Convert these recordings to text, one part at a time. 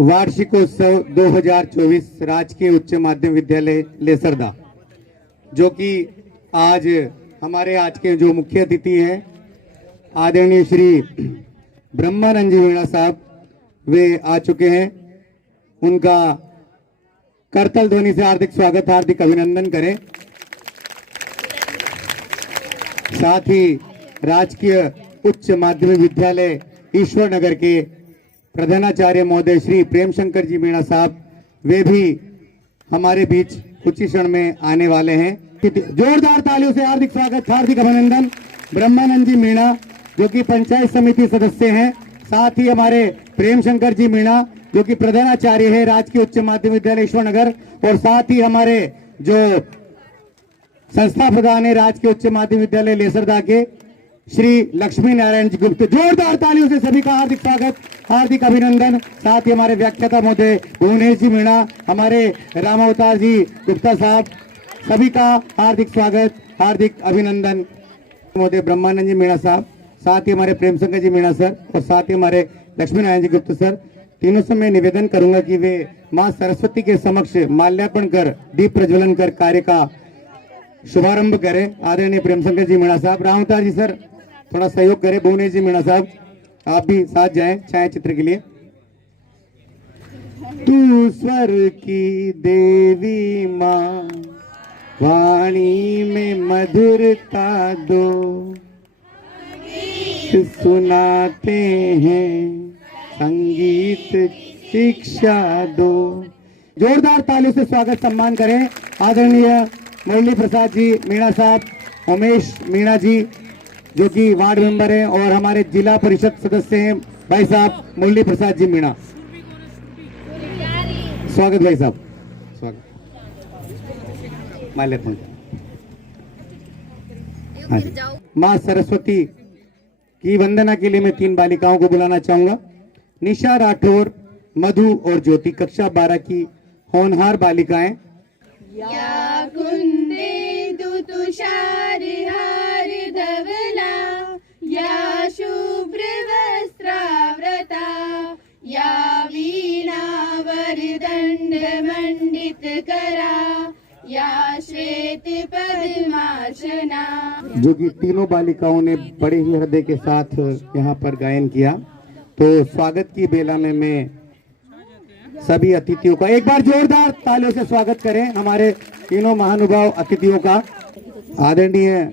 वार्षिकोत्सव 2024 राजकीय उच्च माध्यमिक विद्यालय लेसरदा, जो कि आज हमारे आज के जो मुख्य अतिथि हैं आदरणीय श्री ब्रह्मानंद जी मीणा साहब, वे आ चुके हैं। उनका करतल ध्वनि से हार्दिक स्वागत, हार्दिक अभिनंदन करें। साथ ही राजकीय उच्च माध्यमिक विद्यालय ईश्वर नगर के प्रधानाचार्य महोदय श्री प्रेम शंकर जी मीणा साहब, वे भी हमारे बीच कुछ ही क्षण में आने वाले हैं। जोरदार तालियों से हार्दिक स्वागत, हार्दिक अभिनंदन। ब्रह्मानंद जी मीणा जो कि पंचायत समिति सदस्य हैं, साथ ही हमारे प्रेम शंकर जी मीणा जो कि प्रधानाचार्य है राजकीय उच्च माध्यमिक विद्यालय ईश्वर नगर, और साथ ही हमारे जो संस्था प्रधान है राजकीय उच्च माध्यमिक विद्यालय लेसरदा के श्री लक्ष्मी नारायण जी गुप्त। जोरदार तालियों से सभी का हार्दिक स्वागत, हार्दिक अभिनंदन। साथ ही हमारे व्याख्याता महोदय भुवनेश जी मीणा, हमारे रामावतार जी गुप्ता साहब, सभी का हार्दिक स्वागत, हार्दिक अभिनंदन। महोदय ब्रह्मानंद जी मीणा साहब, साथ ही हमारे प्रेम शंकर जी मीणा सर, और साथ ही हमारे लक्ष्मी नारायण जी गुप्ता सर, तीनों से मैं निवेदन करूंगा कि वे मां सरस्वती के समक्ष माल्यार्पण कर दीप प्रज्वलन कर कार्य का शुभारंभ करें। आदरणीय प्रेम शंकर जी मीणा साहब, रामावतार जी सर थोड़ा सहयोग करें। भुवनेश जी मीणा साहब आप भी साथ जाएं छायाचित्र के लिए। तू स्वर की देवी माँ, वाणी में मधुरता दो, सुनाते हैं संगीत शिक्षा दो। जोरदार तालियों से स्वागत सम्मान करें। आदरणीय मुरली प्रसाद जी मीणा साहब, उमेश मीणा जी जो कि वार्ड मेंबर हैं, और हमारे जिला परिषद सदस्य हैं भाई साहब मुरली प्रसाद जी मीणा। स्वागत भाई साहब, स्वागत। माल्यार्पण। मां सरस्वती की वंदना के लिए मैं 3 बालिकाओं को बुलाना चाहूंगा। निशा राठौर, मधु और ज्योति, कक्षा 12 की होनहार बालिकाएं। या कुंदे तुषार हार धवला, या शुभ्र वस्त्रावृता, या वीणा वरदंड मंडित करा, या श्वेत पद्मासना। जो कि तीनों बालिकाओं ने बड़े ही हृदय के साथ यहाँ पर गायन किया। तो स्वागत की बेला में मैं सभी अतिथियों का एक बार जोरदार तालियों से स्वागत करें, हमारे तीनों महानुभाव अतिथियों का। आदरणीय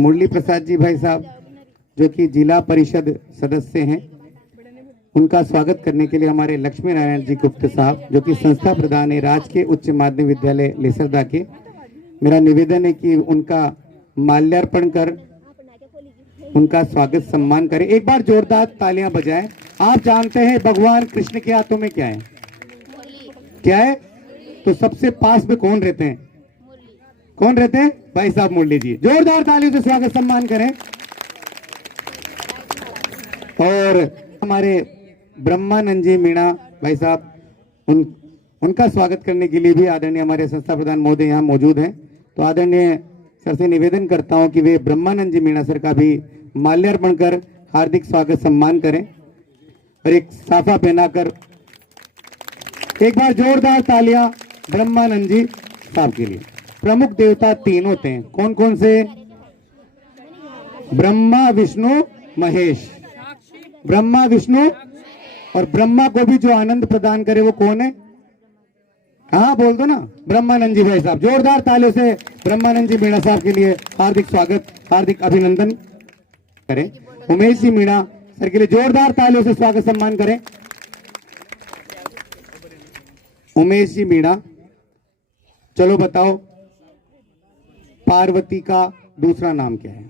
मुरली प्रसाद जी भाई साहब जो कि जिला परिषद सदस्य हैं, उनका स्वागत करने के लिए हमारे लक्ष्मी नारायण जी गुप्त साहब जो कि संस्था प्रधान है राजकीय उच्च माध्यमिक विद्यालय लेसरदा के। मेरा निवेदन है कि उनका माल्यार्पण कर उनका स्वागत सम्मान करें। एक बार जोरदार तालियां बजाएं। आप जानते हैं भगवान कृष्ण के हाथों में क्या है? क्या है? तो सबसे पास में कौन रहते हैं? कौन रहते हैं? भाई साहब मुरली जी। जोरदार तालियों से स्वागत सम्मान करें। और हमारे ब्रह्मानंद जी मीणा भाई साहब, उनका स्वागत करने के लिए भी आदरणीय हमारे संस्था प्रधान महोदय यहाँ मौजूद हैं। तो आदरणीय सर से निवेदन करता हूं कि वे ब्रह्मानंद जी मीणा सर का भी माल्यार्पण कर हार्दिक स्वागत सम्मान करें, और एक साफा पहनाकर एक बार जोरदार तालियां ब्रह्मानंद जी साहब के लिए। प्रमुख देवता 3 होते हैं, कौन कौन से? ब्रह्मा विष्णु महेश। ब्रह्मा विष्णु, और ब्रह्मा को भी जो आनंद प्रदान करे वो कौन है? हाँ बोल दो ना, ब्रह्मानंद जी भाई साहब। जोरदार तालियों से ब्रह्मानंद जी मीणा साहब के लिए हार्दिक स्वागत, हार्दिक अभिनंदन करें। उमेश जी मीणा सर के लिए जोरदार तालियों से स्वागत सम्मान करें। उमेश जी मीणा, चलो बताओ पार्वती का दूसरा नाम क्या है?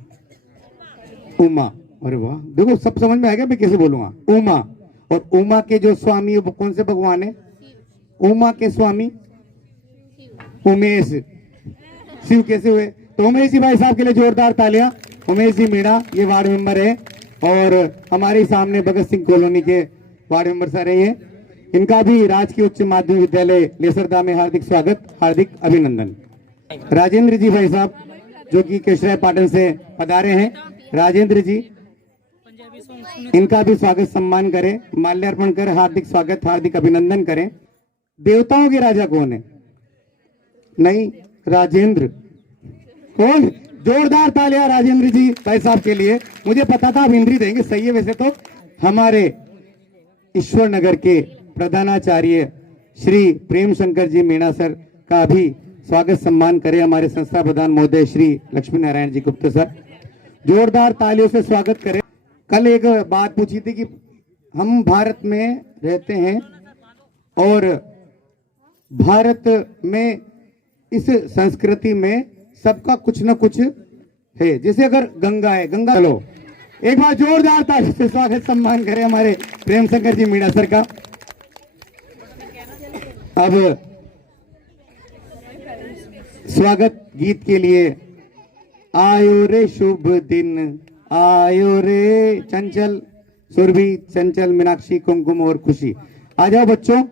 उमा। अरे वाह, देखो सब समझ में आ गया मैं कैसे बोलूंगा। उमा, और उमा के जो स्वामी वो कौन से भगवान है? उमा के स्वामी उमेश, शिव कैसे हुए? तो उमेश जी भाई साहब के लिए जोरदार तालियां। उमेश जी मीणा ये वार्ड मेंबर है, और हमारे सामने भगत सिंह कॉलोनी के वार्ड मेंबर सर हैं। इनका भी राजकीय उच्च माध्यमिक विद्यालय लेसरदा में हार्दिक स्वागत, हार्दिक अभिनंदन। राजेंद्र जी भाई साहब जो कि केशराय पाटन से पधारे हैं। राजेंद्र जी इनका भी स्वागत सम्मान करें, माल्यार्पण कर हार्दिक स्वागत हार्दिक अभिनंदन करें। देवताओं के राजा कौन है? नहीं, राजेंद्र। कौन? जोरदार तालियां राजेंद्र जी भाई साहब के लिए। मुझे पता था आप इंद्री देंगे, सही है। वैसे तो हमारे ईश्वर नगर के प्रधानाचार्य श्री प्रेम शंकर जी मीणा सर का भी स्वागत सम्मान करें। हमारे संस्था प्रधान महोदय श्री लक्ष्मी नारायण जी गुप्ता सर, जोरदार तालियों से स्वागत करें। कल एक बात पूछी थी कि हम भारत में रहते हैं और भारत में इस संस्कृति में सबका कुछ न कुछ है। जैसे अगर गंगा है, गंगा, चलो एक बार जोरदार ताली से स्वागत सम्मान करें हमारे प्रेम शंकर जी मीणा सर का। अब स्वागत गीत के लिए आयो रे शुभ दिन, आयो रे चंचल सुरभि, चंचल मीनाक्षी कुमकुम और खुशी। आ जाओ बच्चों।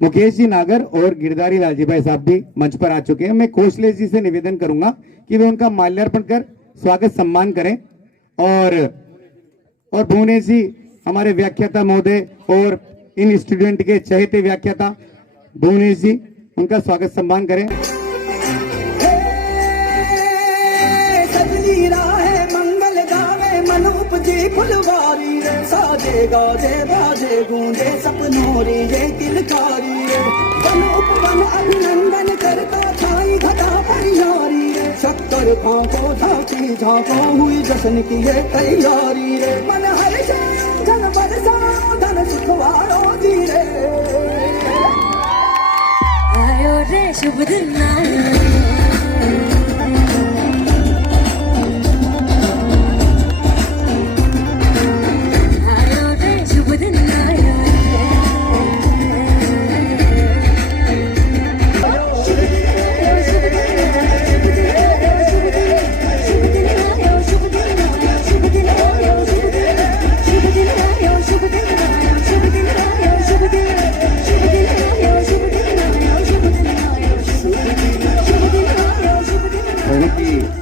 मुकेश जी नागर और गिरधारी लाल जी भाई साहब भी मंच पर आ चुके हैं। मैं कोशलेश जी से निवेदन करूंगा कि वे उनका माल्यार्पण कर स्वागत सम्मान करें। और भुवनेश जी हमारे व्याख्याता महोदय और इन स्टूडेंट के चहेते व्याख्याता भुवनेश जी, उनका स्वागत सम्मान करें। मन उपजे फुलवारी रे, साजे गाजे बाजे गूंजे सपनोरी ये किलकारी रे। वन उपवन अभिनंदन करता छाई घटा परियारी रे, शक्कर खाको झांकी झांको हुई जश्न की ये तैयारी रे। मन हर्षायो धन बरसायो धन सुखवारो जी रे, आयो रे शुभ दिन आयो।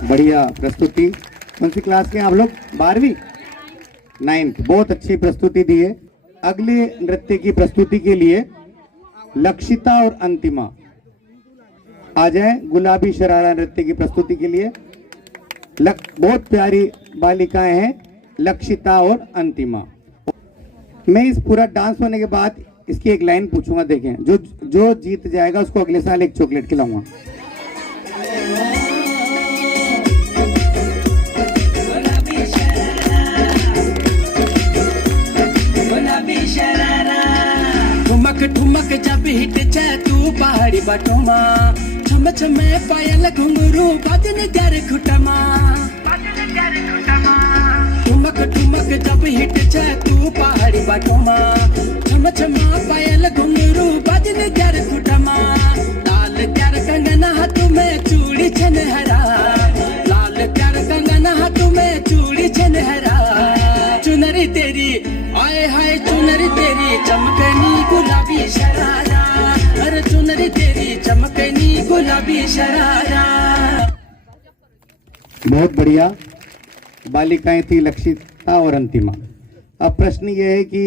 बढ़िया प्रस्तुति। कौन सी क्लास के हैं आप लोग? 12वीं 9th। बहुत अच्छी प्रस्तुति दी है। अगले नृत्य की प्रस्तुति के लिए लक्षिता और अंतिमा आ जाए। गुलाबी शरारा नृत्य की प्रस्तुति के लिए बहुत प्यारी बालिकाएं हैं लक्षिता और अंतिमा। मैं इस पूरा डांस होने के बाद इसकी एक लाइन पूछूंगा, देखें। जो जीत जाएगा उसको अगले साल एक चॉकलेट खिलाऊंगा। ठुमक ठुमक जब हिट जाए तू पहाड़ी बटोमा, छम छमे पायल घुंघरू बजन त्यार खुटमा। ठुमक ठुमक जब हिट जाए तू पहाड़ी बटोमा, छम छमा पायल घुंघरू बजन त्यार खुटमा। लाल त्यार कंगना हाथ में चूड़ी छनहरा, लाल त्यार कंगना हाथ में चूड़ी छनहरा। चुनरी तेरी आए हाय चुनरी तेरी चमकनी गुलाबी शरारा, अरे चुनरी तेरी चमकनी गुलाबी शरारा। बहुत बढ़िया बालिकाएं थी लक्षिता और अंतिमा। अब प्रश्न ये है कि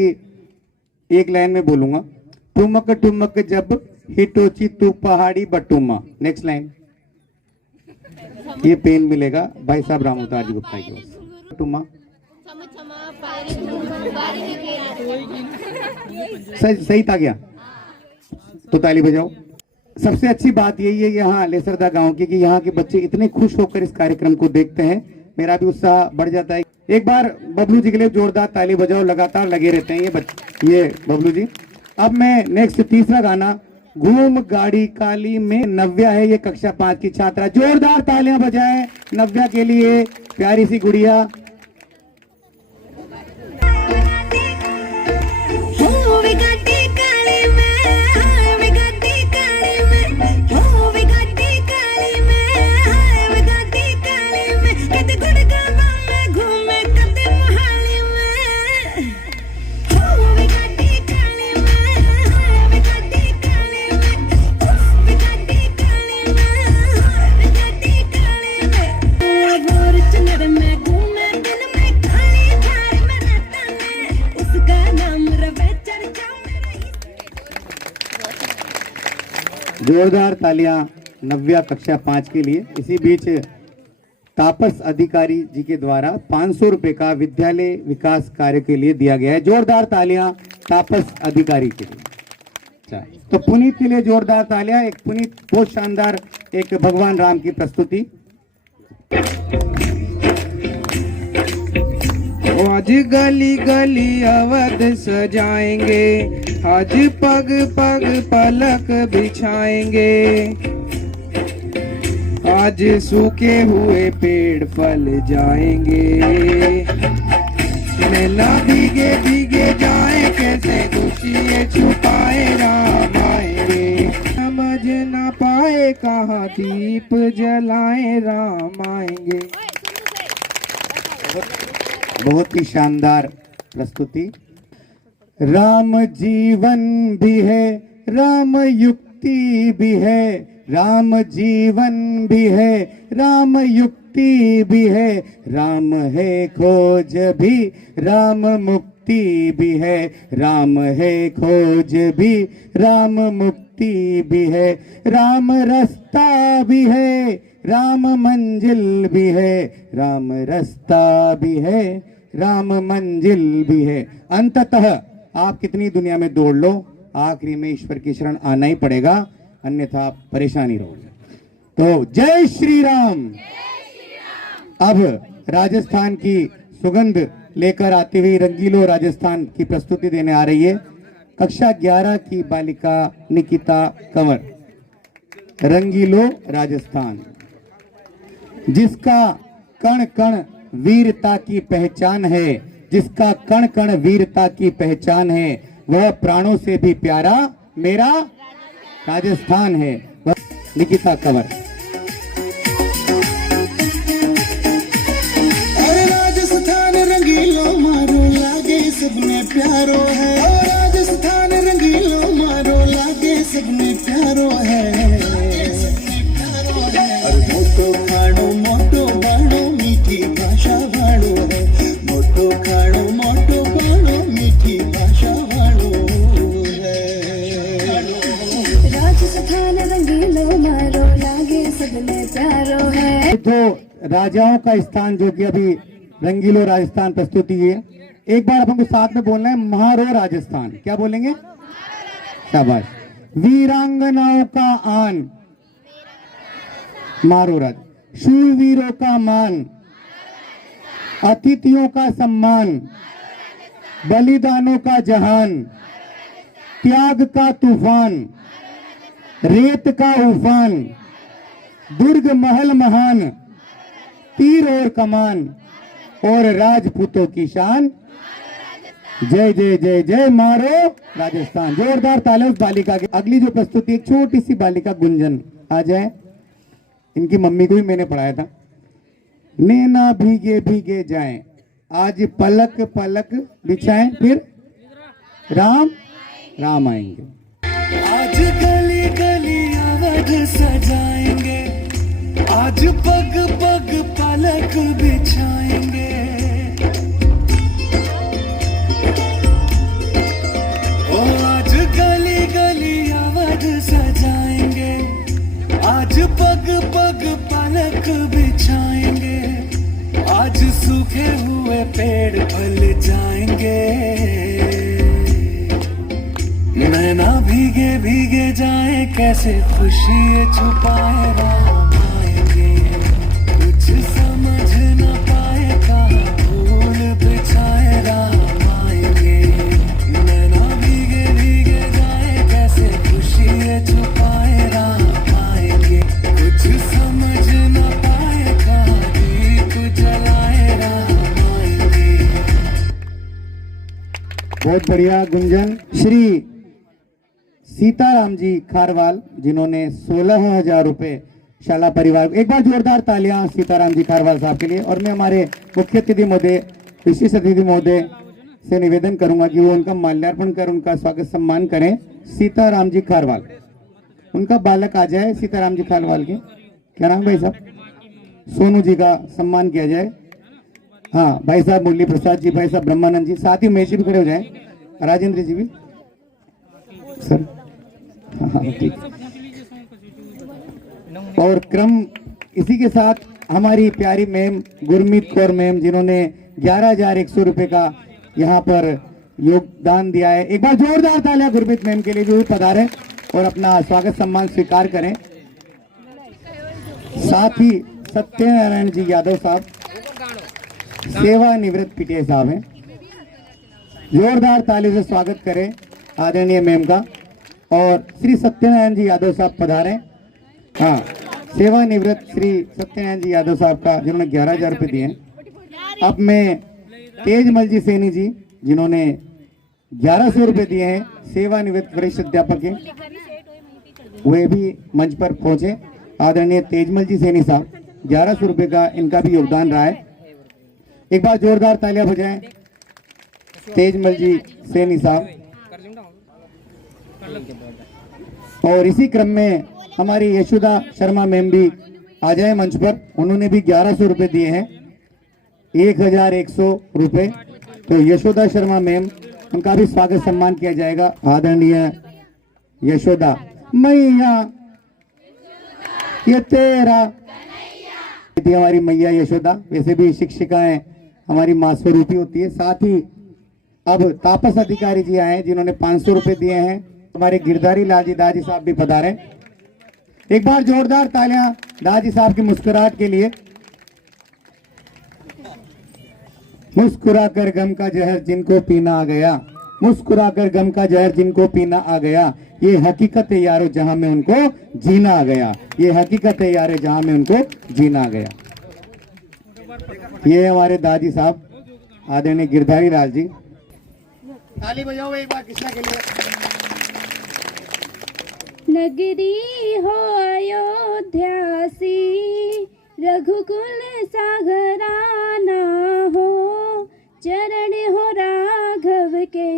एक लाइन में बोलूंगा, ठुमक ठुमक जब हिटोची तू पहाड़ी बटुमा। नेक्स्ट लाइन, ये पेन मिलेगा भाई साहब रामोतार जी गुप्ता के पास। टुमा सही था क्या? तो ताली बजाओ। सबसे अच्छी बात यही है यहाँ लेसरदा गांव की कि यहाँ के बच्चे इतने खुश होकर इस कार्यक्रम को देखते हैं, मेरा भी उत्साह बढ़ जाता है। एक बार बबलू जी के लिए जोरदार ताली बजाओ, लगातार लगे रहते हैं ये बबलू जी। अब मैं नेक्स्ट तीसरा गाना, घूम गाड़ी काली में नव्या है, ये कक्षा 5 की छात्रा। जोरदार तालियां बजाएं नव्या के लिए, प्यारी सी गुड़िया। जोरदार तालियां नव्या कक्षा 5 के लिए। इसी बीच तापस अधिकारी जी के द्वारा 500 रुपए का विद्यालय विकास कार्य के लिए दिया गया है। जोरदार तालियां तापस अधिकारी के लिए। अच्छा, तो पुनीत के लिए जोरदार तालियां। एक पुनीत बहुत शानदार एक भगवान राम की प्रस्तुति। आज गली गली अवध सजाएंगे, आज पग पग पलक बिछाएंगे, आज सूखे हुए पेड़ फल जाएंगे, नैना भीगे भीगे जाए कैसे खुशी छुपाए राम आएंगे, समझ ना पाए कहाँ दीप जलाए राम आएंगे। बहुत ही शानदार प्रस्तुति। राम जीवन भी है, राम युक्ति भी है, राम जीवन भी है, राम युक्ति भी है, राम है खोज भी, राम मुक्ति भी है, राम है खोज भी, राम मुक्ति भी है, राम रास्ता भी है, राम मंजिल भी है, राम रास्ता भी है, राम मंजिल भी है। अंततः आप कितनी दुनिया में दौड़ लो, आखिरी में ईश्वर की शरण आना ही पड़ेगा, अन्यथा आप परेशानी रहोगे। तो जय श्री राम। अब राजस्थान की सुगंध लेकर आती हुई रंगीलो राजस्थान की प्रस्तुति देने आ रही है कक्षा 11 की बालिका निकिता कंवर। रंगीलो राजस्थान, जिसका कण कण वीरता की पहचान है, जिसका कण कण वीरता की पहचान है, वह प्राणों से भी प्यारा मेरा राजस्थान है। वह निकिता कंवर। और राजस्थान रंगीलो मारो लागे सबने प्यारो है, और राजस्थान रंगीलो मारो लागे सबने प्यारो है, और मोटो खाड़ो मोटो बाड़ो मीठी भाषा वाड़ो है, मोटो खाड़ो मोटो बाड़ो मीठी भाषा वाड़ो है। राजस्थान रंगीलो मारो लागे सबने प्यारो है। तो राजाओं का स्थान जो कि अभी रंगीलो राजस्थान प्रस्तुति है, एक बार अपन को साथ में बोलना है, महारो राजस्थान। क्या बोलेंगे? शाबाश। वीरांगनाओं का आन, मारो राज। शूरवीरों का मान, अतिथियों का सम्मान, बलिदानों का जहान, त्याग का तूफान, रेत का उफान, दुर्ग महल महान, तीर और कमान, और राजपूतों की शान। जय जय जय जय मारो राजस्थान। जोरदार तालियां उस बालिका की। अगली जो प्रस्तुति, एक छोटी सी बालिका गुंजन आ जाए। इनकी मम्मी को भी मैंने पढ़ाया था। नैना भीगे भीगे जाएं, आज पलक पलक बिछाएं, फिर राम राम आएंगे। आज गली गली अवध सजाएंगे, आज पग पग पलक बिछाएंगे, ओ आज गली गली अवध सजाएंगे, आज पग पग पलक बिछाएंगे, आज सूखे हुए पेड़ फल जाएंगे, नैना भीगे भीगे जाए कैसे खुशी छुपाए राम आएंगे, कुछ समझ न पाए कहाँ फूल बिछाए राम आएंगे, नैना भीगे भीगे जाए कैसे खुशी छुपाए राम आएंगे, कुछ समझ न पाए कहाँ दीप जलाए राम आएंगे। बहुत बढ़िया गुंजन। श्री सीताराम जी खारवाल, जिन्होंने 16,000 रुपए शाला परिवार। एक बार जोरदार तालियां सीताराम जी खारवाल साहब के लिए। और मैं हमारे मुख्य अतिथि महोदय, विशिष्ट अतिथि महोदय से निवेदन करूंगा कि वो उनका माल्यार्पण कर उनका स्वागत सम्मान करें। सीताराम जी खारवाल, उनका बालक आ जाए। सीताराम जी खारवाल के क्या नाम भाई साहब? सोनू जी का सम्मान किया जाए। हाँ भाई साहब मुरली प्रसाद जी, भाई साहब ब्रह्मानंद जी, साथ ही महेश जी भी खड़े हो जाए, राजेंद्र जी भी सर। हाँ ठीक। और क्रम इसी के साथ हमारी प्यारी मैम गुरमीत कौर मैम जिन्होंने 11,100 रुपए का यहाँ पर योगदान दिया है। एक बार जोरदार तालियां गुरमीत मैम के लिए जो भी पधारे और अपना स्वागत सम्मान स्वीकार करें। साथ ही सत्यनारायण जी यादव साहब सेवानिवृत्त पीटीआई साहब हैं, जोरदार ताली से स्वागत करें आदरणीय मैम का। और श्री सत्यनारायण जी यादव साहब पधारे। हाँ, सेवानिवृत्त श्री सत्यनारायण जी यादव साहब का जिन्होंने 11,000 रुपये दिए हैं। अब मैं तेजमल जी सैनी जी जिन्होंने 1,100 रुपये दिए हैं, सेवानिवृत्त वरिष्ठ अध्यापक हैं, वे भी मंच पर पहुंचे। आदरणीय तेजमल जी सैनी साहब 1,100 रुपये का इनका भी योगदान रहा है। एक बार जोरदार तालियां बजाएं तेजमल जी सैनी साहब। और इसी क्रम में हमारी यशोदा शर्मा मैम भी आ जाए मंच पर। उन्होंने भी 1,100 रुपये दिए हैं, 1,100 रुपये। तो यशोदा शर्मा मैम, उनका भी स्वागत सम्मान किया जाएगा। आदरणीय यशोदा मैया ये तेरा, हमारी मैया यशोदा। वैसे भी शिक्षिकाएं हमारी मां स्वरूपी होती है। साथ ही अब तापस अधिकारी जी आए जिन्होंने 500 रुपये दिए हैं। हमारे गिरधारी लाल जी दादी साहब भी पधारे। एक बार जोरदार तालियां दादी साहब की मुस्कुराहट के लिए। मुस्कुरा कर गम का जहर जिनको पीना आ गया, मुस्कुरा कर गम का जहर जिनको पीना आ गया, ये हकीकत है यारो जहां में उनको जीना आ गया, ये हकीकत है यारो जहां में उनको जीना आ गया। ये हमारे दादी साहब आदरणीय गिरधारी लाल जी। ताली बजाओ एक बार कृष्णा के लिए। नगरी हो अयोध्या सी, रघुकुल सागराना हो, चरण हो राघव के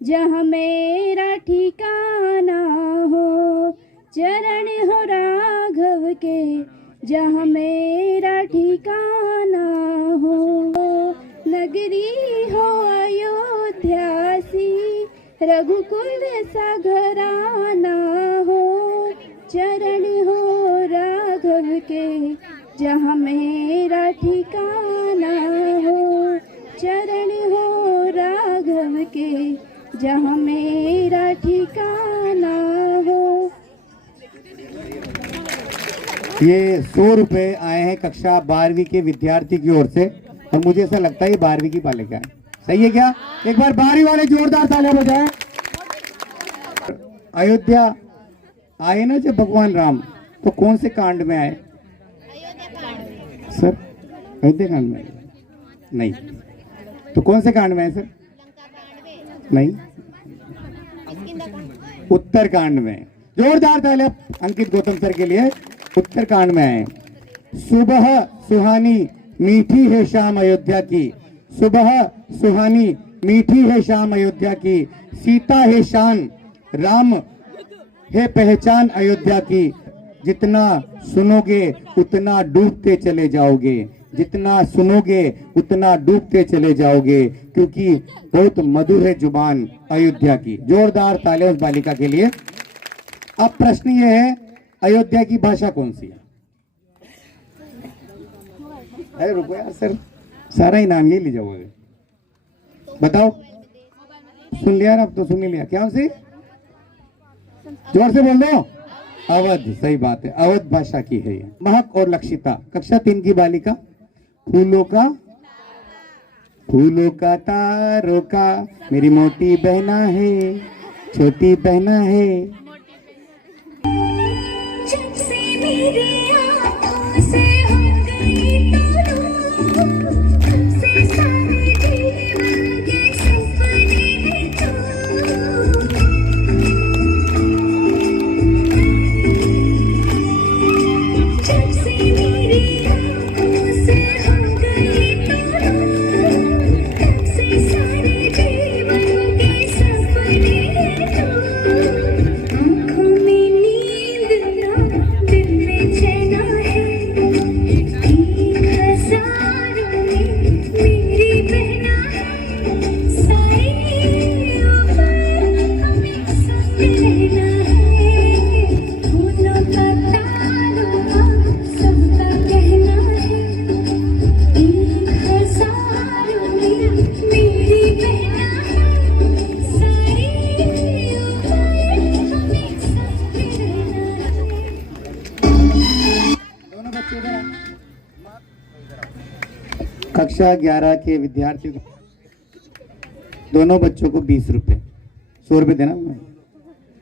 जहाँ मेरा ठिकाना हो, चरण हो राघव के जहाँ मेरा ठिकाना हो। नगरी हो अयोध्या सी, रघुकुल सागराना हो, चरण हो राघव के जहाँ मेरा ठिकाना हो, चरण हो राघव के जहाँ मेरा ठिकाना हो। ये 100 रुपए आए हैं कक्षा 12वीं के विद्यार्थी की ओर से, और मुझे ऐसा लगता है ये 12वीं की बालिका है। सही है क्या? एक बार 12वीं वाले जोरदार तालियां बजाएं। अयोध्या आए ना जब भगवान राम, तो कौन से कांड में आए सर? अयोध्या कांड में नहीं, तो कौन से कांड में आए सर? नहीं, उत्तर कांड में। जोरदार तालियां अंकित गौतम सर के लिए। उत्तर कांड में आए। सुबह सुहानी मीठी है शाम अयोध्या की, सुबह सुहानी मीठी है शाम अयोध्या की, सीता है शान राम है पहचान अयोध्या की। जितना सुनोगे उतना डूबते चले जाओगे, जितना सुनोगे उतना डूबते चले जाओगे, क्योंकि बहुत मधुर है जुबान अयोध्या की। जोरदार तालियां उस बालिका के लिए। अब प्रश्न ये है, अयोध्या की भाषा कौन सी है? अरे रुको यार सर, सारा इनाम ये ले जाओगे, बताओ। सुन लिया ना? अब तो सुन ही लिया। क्या से? जोर से बोल दो। अवध, सही बात है, अवध भाषा की है ये। महक और लक्षिता कक्षा 3 की बालिका। फूलों का तारों का मेरी मोटी बहना है, छोटी बहना है। जब से मेरी आँखों से हो गई तो तब से सारे जीवन के सपने हैं तो। जब से मेरी आँखों से हो गई तो तब से सारे जीवन के सपने हैं तो। आँखों में नींद ना, दिल में चैन है, 1,000 में कक्षा 11 के विद्यार्थियों को, दोनों बच्चों को 20 रुपए, 100 रुपए देना।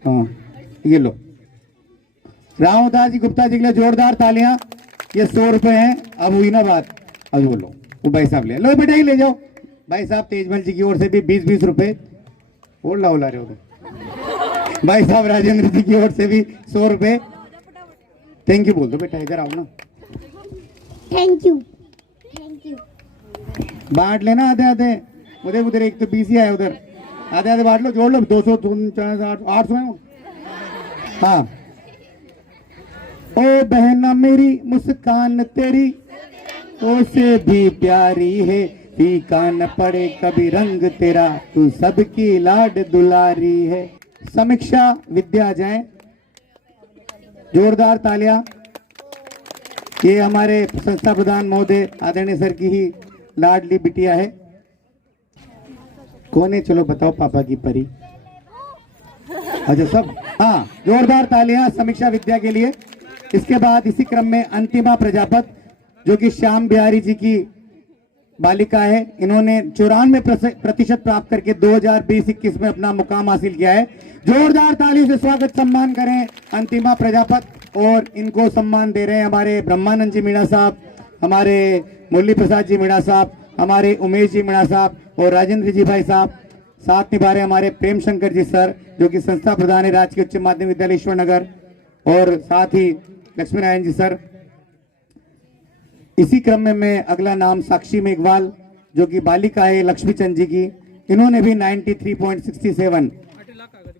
हाँ ये लो। रामदास जी गुप्ता जी के लिए जोरदार तालियां। ये 100 रुपए हैं। अब हुई ना बात, अब वो लो, वो भाई साहब ले लो, बेटा ही ले जाओ। भाई साहब तेजमल जी की ओर से भी 20-20 रुपए और ला रहे हो। भाई साहब राजेंद्र जी की ओर से भी 100 रुपए। थैंक यू बोल दो बेटा, इधर आओ ना। Thank you, thank you. बांट लेना आधे आधे। उधर उधर एक तो 20 ही आए, उधर आधे आधे बांट लो, जोड़ लो। 200, 800 है। हाँ। ओ बहना मेरी मुस्कान तेरी तो से भी प्यारी है, फीका न पड़े कभी रंग तेरा, तू सबकी लाड दुलारी है। समीक्षा विद्या जाए, जोरदार तालियां। ये हमारे संस्था प्रधान महोदय आदरणीय सर की ही लाडली बिटिया है। कौन है चलो बताओ, पापा की परी। अच्छा सब, हाँ जोरदार तालियां समीक्षा विद्या के लिए। इसके बाद इसी क्रम में अंतिमा प्रजापत जो कि श्याम बिहारी जी की बालिका है, इन्होंने 94% प्राप्त करके 2020-21 में अपना मुकाम हासिल किया है। जोरदार ताली से स्वागत सम्मान करें अंतिमा प्रजापत। और इनको सम्मान दे रहे हैं हमारे ब्रह्मानंद जी मीणा साहब, हमारे मुरली प्रसाद जी मीणा साहब, हमारे उमेश जी मीणा साहब और राजेंद्र जी भाई साहब। साथ निभा रहे हमारे प्रेम शंकर जी सर जो कि संस्था प्रधान है राजकीय उच्च माध्यमिक विद्यालय ईश्वर नगर, और साथ ही लक्ष्मी नारायण जी सर। इसी क्रम में मैं अगला नाम साक्षी मेघवाल जो कि बालिका है लक्ष्मी चंद जी की, इन्होंने भी 93.67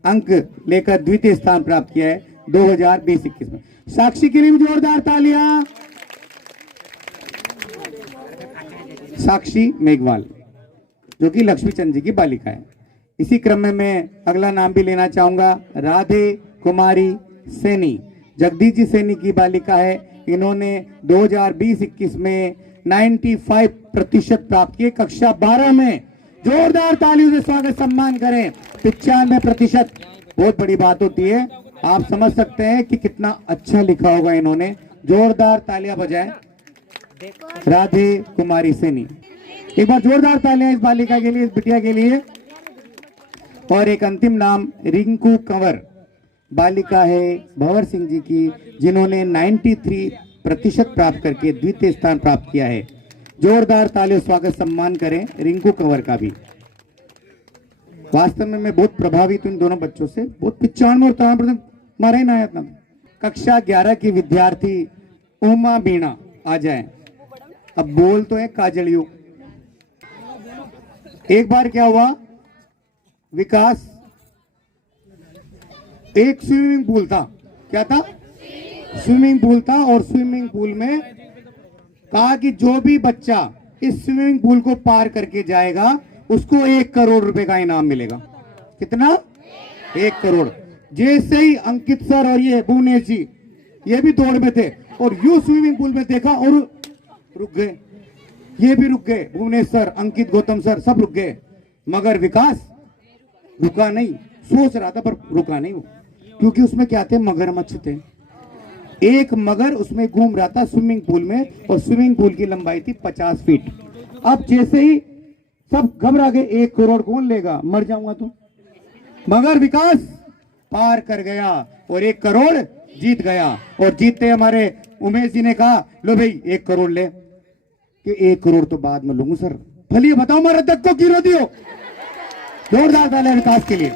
अंक लेकर द्वितीय स्थान प्राप्त किया है 2020-21 में। साक्षी के लिए भी जोरदार तालियां। साक्षी मेघवाल जो कि लक्ष्मी चंद जी की बालिका है। इसी क्रम में मैं अगला नाम भी लेना चाहूंगा, राधे कुमारी सैनी, जगदीश जी सैनी की बालिका है। इन्होंने 2020-21 में 95% प्राप्त किए कक्षा 12 में। जोरदार तालियों से स्वागत सम्मान करें। 95% बहुत बड़ी बात होती है, आप समझ सकते हैं कि कितना अच्छा लिखा होगा इन्होंने। जोरदार तालियां बजाएं राधे कुमारी सैनी। एक बार जोरदार तालियां इस बालिका के लिए, इस बिटिया के लिए। और एक अंतिम नाम रिंकू कंवर बालिका है भंवर सिंह जी की, जिन्होंने 93% प्राप्त करके द्वितीय स्थान प्राप्त किया है। जोरदार तालियों स्वागत सम्मान करें रिंकू कंवर का भी। वास्तव में मैं बहुत प्रभावित हूं इन दोनों बच्चों से। बहुत 95 और 93% मारे ना है। कक्षा 11 की विद्यार्थी उमा बीणा आ जाए। अब बोल तो है काजलियों। एक बार क्या हुआ, विकास एक स्विमिंग पूल था। क्या था? स्विमिंग पूल था। और स्विमिंग पूल में कहा कि जो भी बच्चा इस स्विमिंग पूल को पार करके जाएगा उसको 1 करोड़ रुपए का इनाम मिलेगा। कितना? 1 करोड़। जैसे ही अंकित सर और ये भुवनेश जी ये भी दौड़ में थे और यू स्विमिंग पूल में देखा और रुक गए। ये भी रुक गए, भुवनेश सर, अंकित, गौतम सर सब रुक गए, मगर विकास रुका नहीं। सोच रहा था पर रुका नहीं वो, क्योंकि उसमें क्या थे, मगरमच्छ थे। एक मगर उसमें घूम रहा था स्विमिंग पूल में, और स्विमिंग पूल की लंबाई थी 50 फीट। अब जैसे ही सब घबरा गए, 1 करोड़ कौन लेगा, मर जाऊंगा तुम। मगर विकास पार कर गया और 1 करोड़ जीत गया। और जीतते हमारे उमेश जी ने कहा, लो भाई 1 करोड़ ले। कि 1 करोड़ तो बाद में लूंगा सर। भले बताओ हमारा दक को गिरो दियो। जोरदार तालियां विकास के लिए।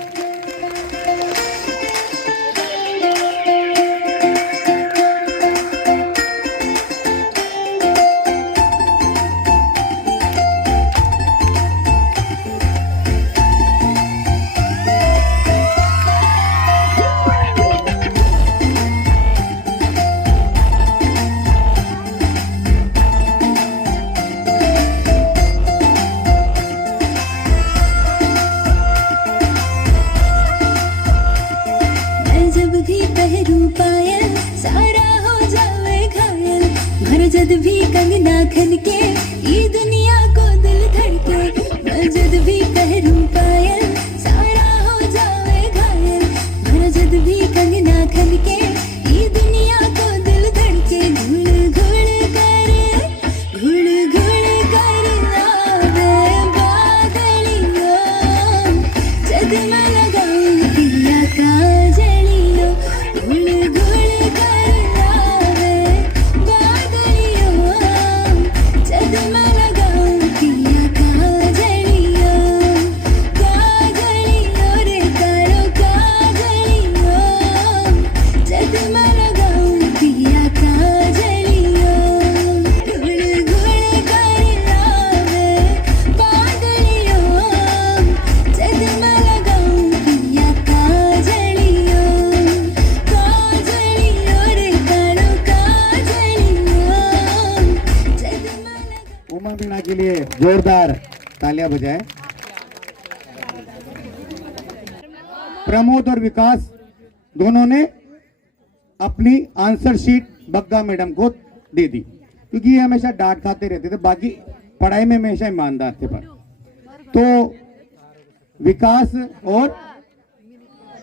जद भी कंगना खन के ये दुनिया को दिल धड़के, मैं जद भी पहरूं पायल सारा हो जावे घायल। मैं जद भी कंगना खन के ये दुनिया को दिल धड़के, घुड़ घुड़ कर जोरदार तालियां बजाएं। प्रमोद और विकास दोनों ने अपनी आंसर शीट बग्गा मैडम को दे दी, क्योंकि ये हमेशा डांट खाते रहते थे, बाकी पढ़ाई में हमेशा ईमानदार थे। पर तो विकास और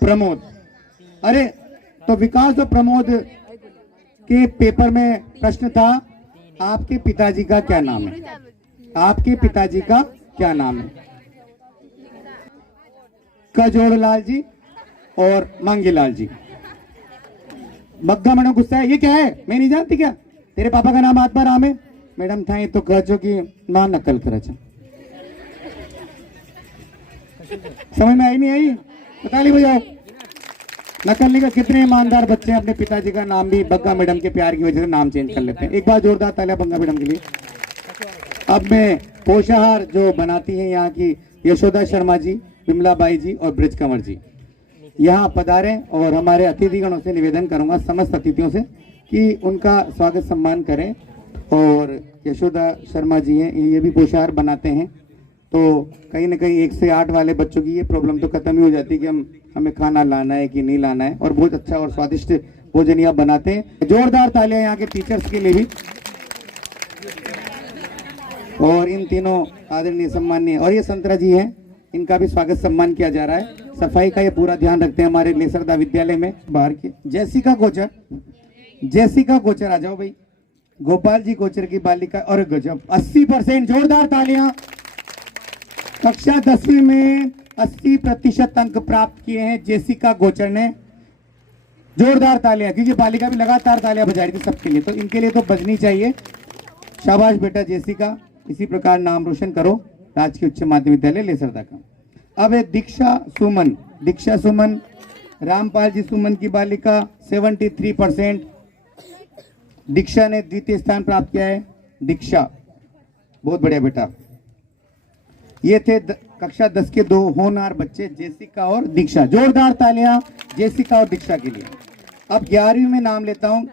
प्रमोद, अरे तो विकास और प्रमोद के पेपर में प्रश्न था, आपके पिताजी का क्या नाम है? आपके पिताजी का क्या नाम है? कजोड़लाल जी और मांगीलाल जी। बग्गा मैडम गुस्सा है, ये क्या है? मैं नहीं जानती क्या? तेरे पापा का नाम आत्मा राम है? मैडम था तो कह जो कि मां नकल करे। समझ में आई नहीं आई? ताली बजाओ। नकल नहीं कर, कितने ईमानदार बच्चे हैं, अपने पिताजी का नाम भी बग्गा मैडम के प्यार की वजह से नाम चेंज कर लेते हैं। एक बार जोरदार तालियां बग्गा मैडम के लिए। अब मैं पोषाहार जो बनाती हैं यहाँ की यशोदा शर्मा जी, विमला बाई जी और ब्रिज कंवर जी यहाँ पधारे, और हमारे अतिथिगणों से निवेदन करूंगा, समस्त अतिथियों से, कि उनका स्वागत सम्मान करें। और यशोदा शर्मा जी हैं, ये भी पोषाहार बनाते हैं, तो कहीं ना कहीं 1 से 8 वाले बच्चों की ये प्रॉब्लम तो खत्म ही हो जाती है कि हमें खाना लाना है कि नहीं लाना है, और बहुत अच्छा और स्वादिष्ट भोजन यहाँ बनाते हैं। जोरदार तालियां यहाँ के टीचर्स के लिए भी। और इन तीनों आदरणीय सम्माननीय, और ये संतरा जी हैं, इनका भी स्वागत सम्मान किया जा रहा है। सफाई का ये पूरा ध्यान रखते हैं हमारे लेसरदा विद्यालय में। बाहर की जैसिका कोचर, जैसिका कोचर आ जाओ भाई। गोपाल जी कोचर की बालिका, और गजब 80%, जोरदार तालियां। कक्षा 10वीं में 80% अंक प्राप्त किए हैं जेसिका गोचर ने। जोरदार तालियां, क्योंकि बालिका भी लगातार तालियां बजा रही थी सबके लिए, तो इनके लिए तो बजनी चाहिए। शाबाश बेटा जेसिका, इसी प्रकार नाम रोशन करो राजकीय उच्च माध्यमिक विद्यालय लेसरदा का। अब है दीक्षा सुमन। दीक्षा सुमन, रामपाल जी सुमन की बालिका 73%। दीक्षा ने द्वितीय स्थान प्राप्त किया है। दीक्षा, बहुत बढ़िया बेटा। ये थे कक्षा 10 के 2 होनहार बच्चे, जेसिका और दीक्षा। जोरदार तालियां जेसिका और दीक्षा के लिए। अब 11वीं में नाम लेता हूं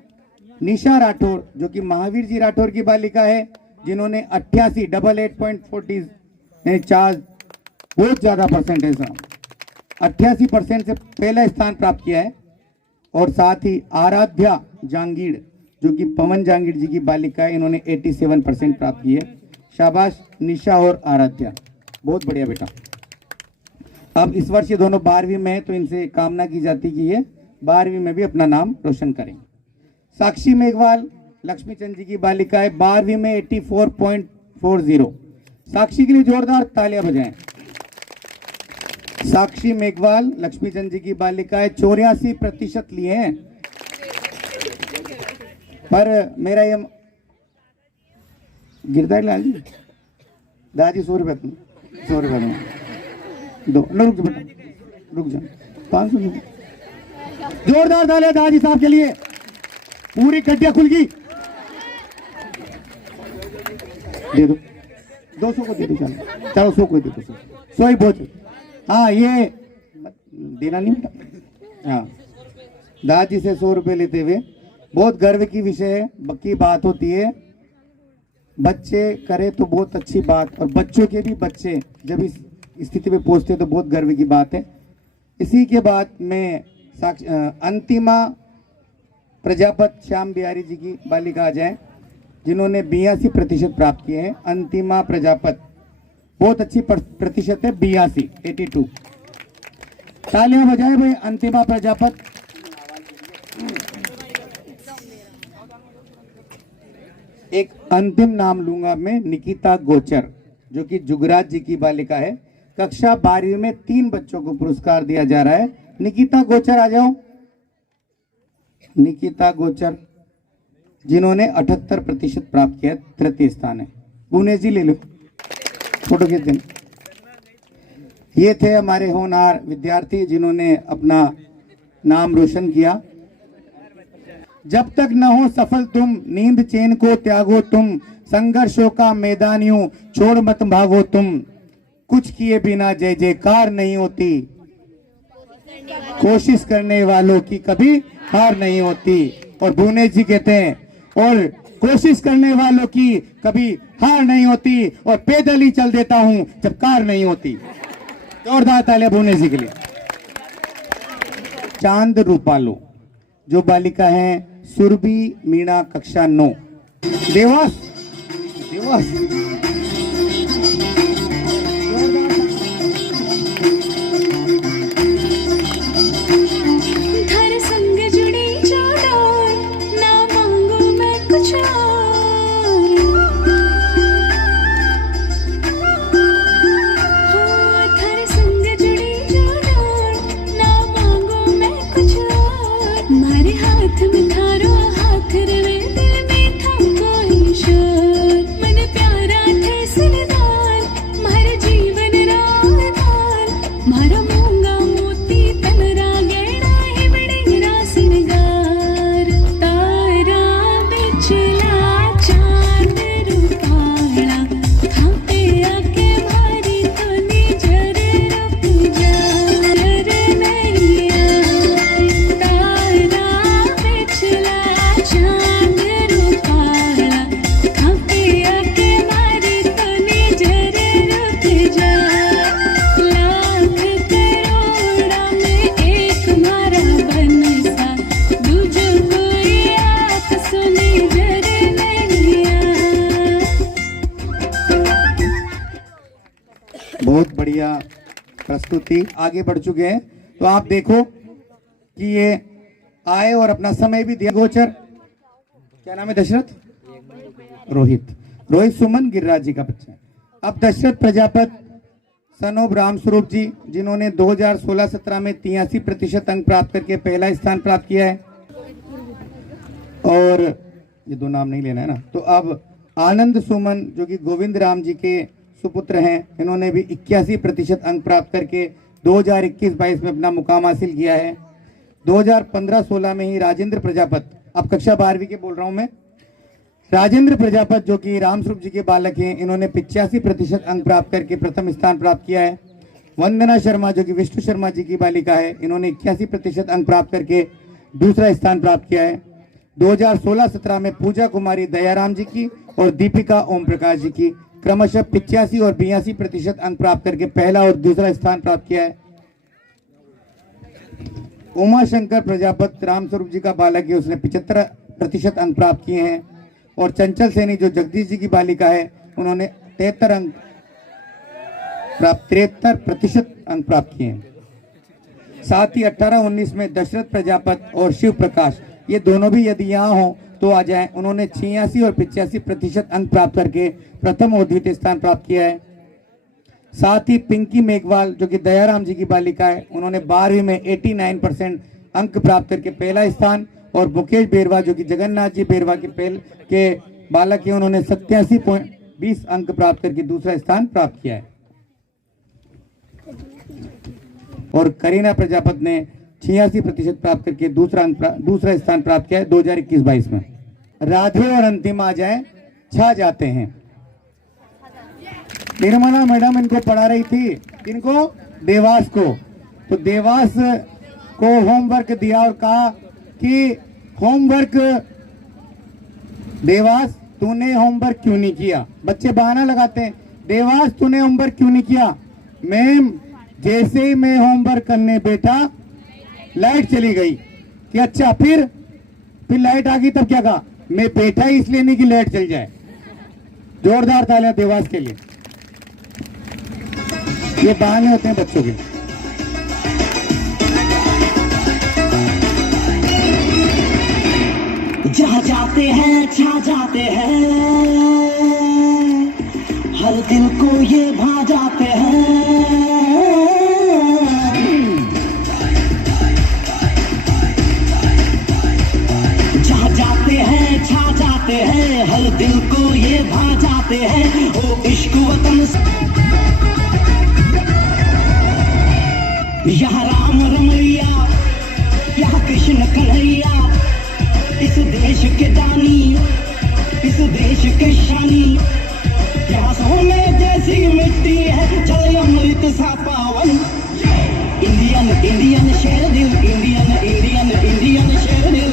निशा राठौर, जो कि महावीर जी राठौर की बालिका है, जिन्होंने 88.40 यानी 4 बहुत ज्यादा परसेंटेज 88% से पहला स्थान प्राप्त किया है। और साथ ही आराध्या जांगीड़, जो कि पवन जांगीड़ जी की बालिका है, इन्होंने 87% प्राप्त की है। शाबाश निशा और आराध्या, बहुत बढ़िया बेटा। अब इस वर्ष ये दोनों 12वीं में है, तो इनसे कामना की जाती कि ये 12वीं में भी अपना नाम रोशन करें। साक्षी मेघवाल लक्ष्मी चंद जी की बालिका है, 12वीं में 84.40। साक्षी के लिए जोरदार तालियां बजाएं। साक्षी मेघवाल लक्ष्मी चंद जी की बालिका है, 84% लिए हैं। पर मेरा ये गिरधारी लाल जी, दादी 100 रुपये 100 रुपये दो, रुक जा बेटा, रुक जा, 500। जोरदार तालियां दादी साहब के लिए। पूरी गड्डिया खुल गई, दे दो, 200 को दे दो, चलो 100 को दे दो, 100 ही बहुत। हाँ ये देना नहीं बेटा। हाँ दादी से 100 रुपये लेते हुए बहुत गर्व की विषय की बात होती है। बच्चे करे तो बहुत अच्छी बात, और बच्चों के भी बच्चे जब इस स्थिति में पहुंचते हैं तो बहुत गर्व की बात है। इसी के बाद में अंतिमा प्रजापत श्याम बिहारी जी की बालिका आ जाए, जिन्होंने 82% प्राप्त किए हैं। अंतिमा प्रजापत, बहुत अच्छी प्रतिशत है, 82। तालियां बजाएं भाई अंतिमा प्रजापत। एक अंतिम नाम लूंगा मैं, निकिता गोचर, जो कि जुगराज जी की बालिका है। कक्षा 12वीं में 3 बच्चों को पुरस्कार दिया जा रहा है। निकिता गोचर आ जाओ। निकिता गोचर, जिन्होंने 78% प्राप्त किया, तृतीय स्थान है। पुणे जी ले लो, फोटो खींच देना। ये थे हमारे होनहार विद्यार्थी जिन्होंने अपना नाम रोशन किया। जब तक न हो सफल तुम, नींद चैन को त्यागो तुम, संघर्षों का मैदान यूं छोड़ मत भागो तुम, कुछ किए बिना जय जयकार नहीं होती, कोशिश करने वालों की कभी हार नहीं होती। और भुवनेश जी कहते हैं, और कोशिश करने वालों की कभी हार नहीं होती और पैदल ही चल देता हूं जब कार नहीं होती। जोरदार तालियां भुवनेश जी के लिए। चांद रूपालो जो बालिका है सुरभि मीणा कक्षा 9 देवास। देवास धर संग जुड़ी जोड़ों ना मांगू मैं कुछ और। धर संग जुड़ी जोड़ों ना मांगू मैं कुछ और। मारे हाथ में थारो हाथ रवे दिल में था कोई शोर। मन प्यारा थे सिरदार मारे जीवन राधार। मारा मूंगा मोती तनरा गहना है बड़ेरा सिंगार। तारा बिचला चांद रूपाला खाते आके मारी तो निजर रुक जा। नजर नहीं आई तारा बिचला चांद रूपाला खाते आके मारी तो निजर रुक जा। लाख करोड़ा में एक मारा बनसा दूजो कोई आत सुनी जर नहीं आ। बहुत बढ़िया प्रस्तुति। आगे बढ़ चुके हैं तो आप देखो कि ये आए और अपना समय भी दिया। गोचर क्या नाम है? दशरथ रोहित। रोहित सुमन गिरिराज जी का बच्चा है। अब दशरथ प्रजापत सनोब रामस्वरूप जी जिन्होंने 2016-17 में 83% अंक प्राप्त करके पहला स्थान प्राप्त किया है। और ये दो नाम नहीं लेना है ना। तो अब आनंद सुमन जो कि गोविंद राम जी के सुपुत्र हैं, इन्होंने भी 81% अंक प्राप्त करके 2021-22 में अपना मुकाम हासिल किया है। 2015-16 में ही राजेंद्र प्रजापत, अब कक्षा 12वीं के बोल रहा हूं मैं, राजेंद्र प्रजापत जो कि रामस्वरूप जी के बालक हैं, इन्होंने 85% अंक प्राप्त करके प्रथम स्थान प्राप्त किया है। वंदना शर्मा जो कि विष्णु शर्मा जी की बालिका है, इन्होंने 81% अंक प्राप्त करके दूसरा स्थान प्राप्त किया है। 2016-17 में पूजा कुमारी दयाराम जी की और दीपिका ओम प्रकाश जी की क्रमशः 85 और 82% अंक प्राप्त करके पहला और दूसरा स्थान प्राप्त किया है। उमा शंकर प्रजापत रामस्वरूप जी का बालक है, उसने 75% अंक प्राप्त किए हैं। और चंचल सैनी जो जगदीश जी की बालिका है, उन्होंने 73% अंक प्राप्त किए हैं। साथ ही 18-19 में दशरथ प्रजापत और शिव प्रकाश, ये दोनों भी यदि यहाँ हो तो आ जाएं। उन्होंने 86 और 85% अंक प्राप्त करके प्रथम और द्वितीय स्थान प्राप्त किया है। साथ ही पिंकी मेघवाल जो कि दयाराम जी की बालिका है, उन्होंने 12वीं में 89% अंक प्राप्त करके पहला स्थान। और मुकेश बेरवा जो कि जगन्नाथ जी बेरवा के बालक है, उन्होंने 87.20 अंक प्राप्त करके दूसरा स्थान प्राप्त किया है। और करीना प्रजापत ने 86% प्राप्त करके दूसरा स्थान प्राप्त किया है 2021-22 में। राधे और अंतिम आ जाए, छा जाते हैं। निर्मला मैडम इनको पढ़ा रही थी, इनको देवास को। तो देवास को होमवर्क दिया और कहा कि होमवर्क देवास तूने होमवर्क क्यों नहीं किया। बच्चे बहाना लगाते हैं, देवास तूने होमवर्क क्यों नहीं किया। मैम जैसे ही मैं होमवर्क करने बैठा लाइट चली गई। कि अच्छा फिर लाइट आ गई तब क्या कहा, मैं बैठा ही इसलिए नहीं कि लाइट चल जाए। जोरदार तालियां देवास के लिए। ये बहाने होते हैं बच्चों के। जहाँ जाते हैं छा जाते हैं, हर दिल को ये भा जाते हैं। जहाँ जाते हैं छा जाते हैं, हर दिल को ये भा जाते हैं। ओ इश्क वतन यहाँ राम रमैया, यहाँ कृष्ण कन्हैया, इस देश के दानी, इस देश के शानी। यहाँ सोने जैसी मिट्टी है, चले अमृत सा पावन। इंडियन इंडियन शेर दिल, इंडियन इंडियन इंडियन शेर दिल।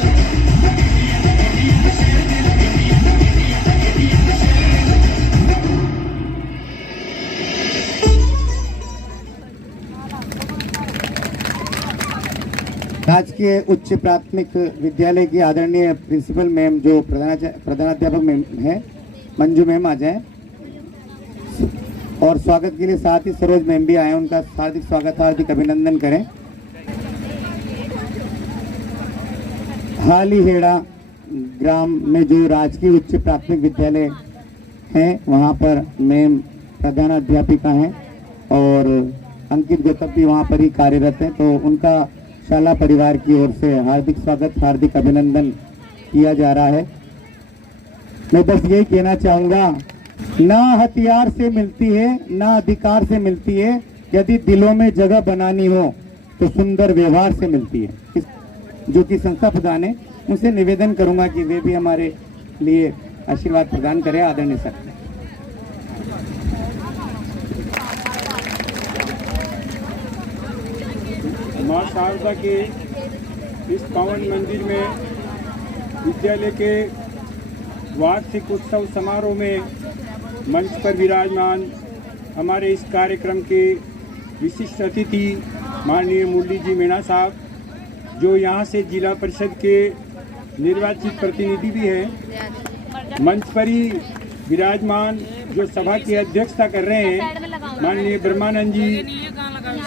राजकीय उच्च प्राथमिक विद्यालय की आदरणीय प्रिंसिपल मैम जो प्रधानाध्यापक मैम है, मंजू मैम आ जाए। और स्वागत के लिए साथ ही सरोज मैम भी आए, उनका हार्दिक स्वागत, हार्दिक अभिनंदन करें। हालीहेड़ा ग्राम में जो राजकीय उच्च प्राथमिक विद्यालय है, वहाँ पर मैम प्रधानाध्यापिका हैं और अंकित गौतम भी वहाँ पर ही कार्यरत है, तो उनका शाला परिवार की ओर से हार्दिक स्वागत, हार्दिक अभिनंदन किया जा रहा है। मैं बस यही कहना चाहूँगा, ना हथियार से मिलती है ना अधिकार से मिलती है, यदि दिलों में जगह बनानी हो तो सुंदर व्यवहार से मिलती है। जो कि संस्था प्रधान है, उनसे निवेदन करूंगा कि वे भी हमारे लिए आशीर्वाद प्रदान करें। आदरणीय सर, माँ शारदा के इस पावन मंदिर में विद्यालय के वार्षिक उत्सव समारोह में मंच पर विराजमान हमारे इस कार्यक्रम के विशिष्ट अतिथि माननीय मुरली जी मीणा साहब, जो यहाँ से जिला परिषद के निर्वाचित प्रतिनिधि भी हैं, मंच पर ही विराजमान जो सभा की अध्यक्षता कर रहे हैं माननीय ब्रह्मानंद जी,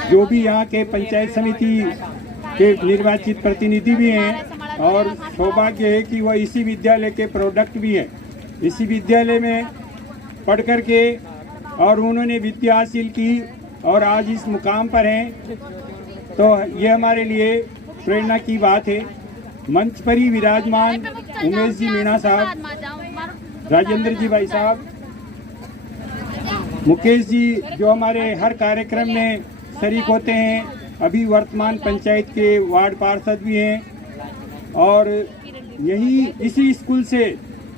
जो भी यहाँ के पंचायत समिति के निर्वाचित प्रतिनिधि भी हैं, और सौभाग्य है कि वह इसी विद्यालय के प्रोडक्ट भी हैं। इसी विद्यालय में पढ़ कर के और उन्होंने विद्या हासिल की और आज इस मुकाम पर हैं, तो ये हमारे लिए प्रेरणा की बात है। मंच पर ही विराजमान उमेश जी मीणा साहब, राजेंद्र जी भाई साहब, मुकेश जी जो हमारे हर कार्यक्रम में शरीक होते हैं, अभी वर्तमान पंचायत के वार्ड पार्षद भी हैं, और यही इसी स्कूल से